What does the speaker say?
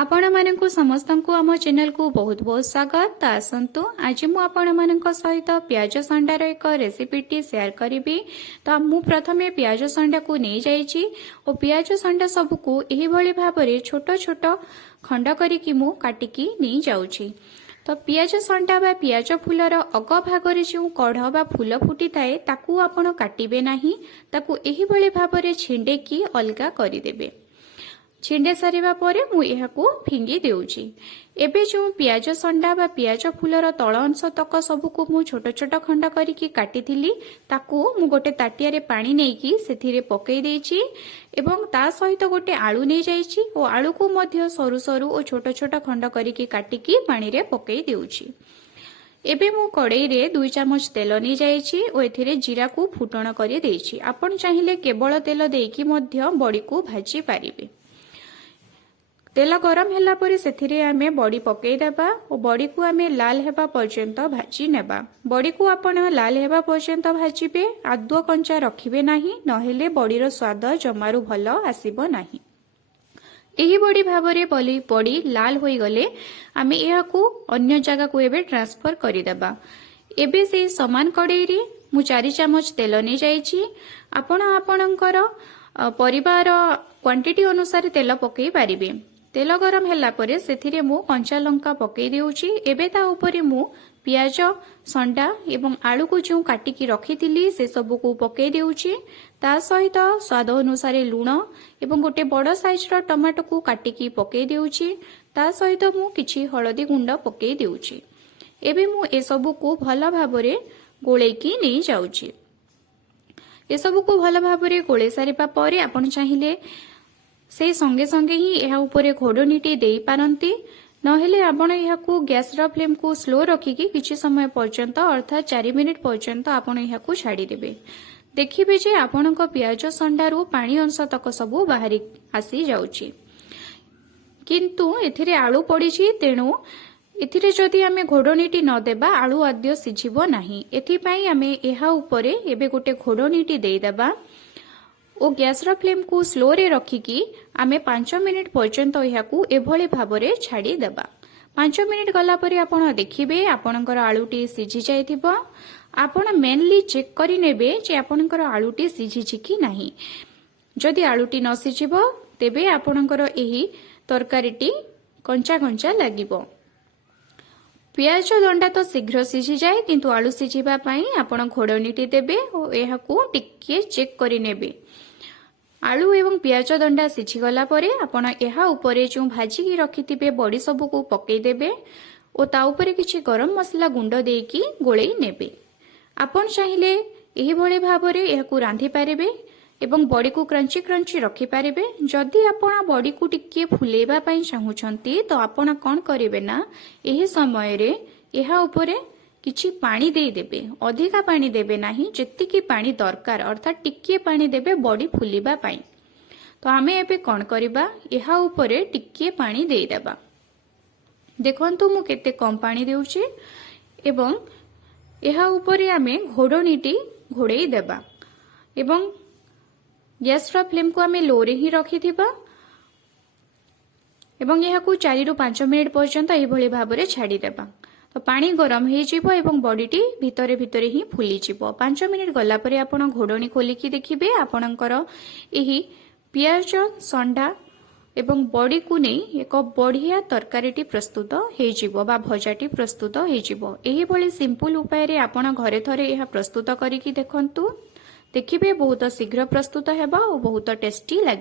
आपण मानकु समस्तंकु आम चैनल को बहुत बहुत स्वागत। तो आसंतु आज मु आपण मानक सहित प्याज संडार एक रेसिपीटी शेयर करी। तो मु प्रथमे प्याज संडा को नहीं जाइछि और प्याज संडा सब को एही भली भाबरे छोट छोट खंड करिकि मु काटिकी नहीं जाउछि। तो प्याज संडा बा प्याज फूलर अग भागरे जो कढ़ बा फूल फुटी थाए ताकू आपण काटिबे नाही, ताकू एही भली भाबरे छिंडेकी अलगा करिदेबे। छिंडे सारिबा परे मु एहाकू फिंगी देउची। एबे जो प्याज संडा बा प्याज फूलर तळ अंश तक सबको मु छोट छोट खंड करिकी काटिथिली ताकू मु गोटे ताटिया रे पानी नेकी सेथिरे पकई देइची एवं ता सहित गोटे आलू नै जाइची ओ आलू को मध्य सरू सरू ओ छोट छोट खंड करिकी काटिकी पानी रे पकई देउची। एबे मु कड़ाई रे 2 चामच तेल नै जाइची ओ एथिरे जीरा को फुटण करी देइची। आपण चाहिले केवल तेल देइकी मध्य बड़ी को भाजी पारिबे। तेल गरम होला परे सेथिरे आमे बड़ी पकई देबा और बड़ी को आमे लाल हेबा पर्यंत भाजी नेबा। बड़ी को आपण लाल हेबा पर्यंत भाजीबे, आदुआ कंचा रखिबे नाही, नहेले बड़ीर स्वाद जमारू भलो आसीबो नाही। एही बड़ी भाबरे बड़ी लाल होई गले आमे एहाकू अन्य जगह को एबे ट्रांसफर करि देबा। एबे से समान कड़ाई रे मु 4 चामच तेल नै जाइछि। आपण आपणकर परिवार क्वांटिटी अनुसार तेल पकई पारिबे। तेल गरम होला परे सेथिरे मु कंचा लंका पकई देउची। एबे ता ऊपरे मु प्याज संडा एवं आलू को जो काटिकी रखिथिली से सब को पकई देउची। ता सहित स्वाद अनुसार लूण एवं गोटे बड़ साइज रो टमाटो को काटिकी पकई देउची। ता सहित मु किछि हळदी गुंड पकई देउची। एबे मु ए सब को भलो भाबरे गोळेकी नै जाउची। ए सब को भलो भाबरे गोळे सारिबा परे आपण चाहिले से संगे संगे ही यह उपरे घोड़नीटी दे पारंती, नहेले आपण यहाकू गैस रो फ्लेम को स्लो रखिकी किछि समय पर्यंत अर्थात 4 मिनिट पर्यंत आपण यहाकू छाड़ी देबे। देखिबे जे आपणक प्याज संडारू पानी अंश तक सब बाहरी आसी जाउची, किंतु एथिरे आलू पड़ीची तेणु एथिरे जदि आमे घोड़नीटी न देबा आलू आद्य सिझिबो नाही। एथि पई आमे एहा उपरे एबे गोटे घोड़नीटी देई देबा ओ गैस रो फ्लेम को स्लो रे रखिकी आमे 5 मिनिट पर्यंत एहाकू एभली भाबरे छाड़ी देबा। 5 मिनिट गला परे आपण देखिबे आपणकर आलूटी सिझी जाइथिबो। आपण मेनली चेक करि नेबे जे आपणकर आलूटी सिझिछि कि नाही। जदि आलूटी न सिझिबो तेबे आपणकर एही तरकारीटी कंचा कंचा लागिबो। प्याज दंडा तो शीघ्र सिझी जाए, किंतु आलू सिझिबा पई आपण घोड़नीटी देबे ओ एहाकू टिके चेक करि नेबे। आलू एवं प्याज दंडा सिझी गला परे आपण एहा उपरे जो भाजी की रखिथिबे बड़ी सब को पकई देबे ओ ता उपरे किछि गरम मसला गुंड देकी गोळेई नेबे। आपण चाहिले एही भली भाबरे एहाकू रांधी पारिबे एवं बड़ी को क्रंची क्रंची रखि पारिबे। जदि आपण बड़ी को टिके फुलेबा पई चाहुछंती तो आपण कोन करिवे ना एही समय रे एहा उपरे किछि पानी देई देबे। अधिका पानी देबे नाही, जेतिकी पानी दरकार अर्थात टिके पानी देबे बड़ी फुलिबा पई। तो आमे एबे कोन करिबा एहा उपरे टिके पानी देई देबा। देखंतु मु केते कम पानी देउची एवं एहा उपरे आमे घोड़नीटी घोड़ेई देबा एवं गैस रो फ्लेम को आमे लो रे ही रखिथिबा एवं एहाकू 4 रु 5 मिनिट पर्यंत एही भली भाबरे छाड़ी देबा। तो पानी गरम हे जिवो एवं बॉडीटी भितरे भितरे ही फुली जिवो। 5 मिनिट गला परे आपण घोड़नी खोलिकी देखिबे आपणकर एही प्याज संडा एवं बड़ी को नहीं एक बढ़िया तरकारीटी प्रस्तुत हे जिवो बा भजाटी प्रस्तुत हे जिवो। एही भली सिंपल उपाय रे आपण घरे थरे एहा प्रस्तुत करिकी देखंतु, देखिबे बहुत शीघ्र प्रस्तुत हेबा और बहुत टेस्टी लागि।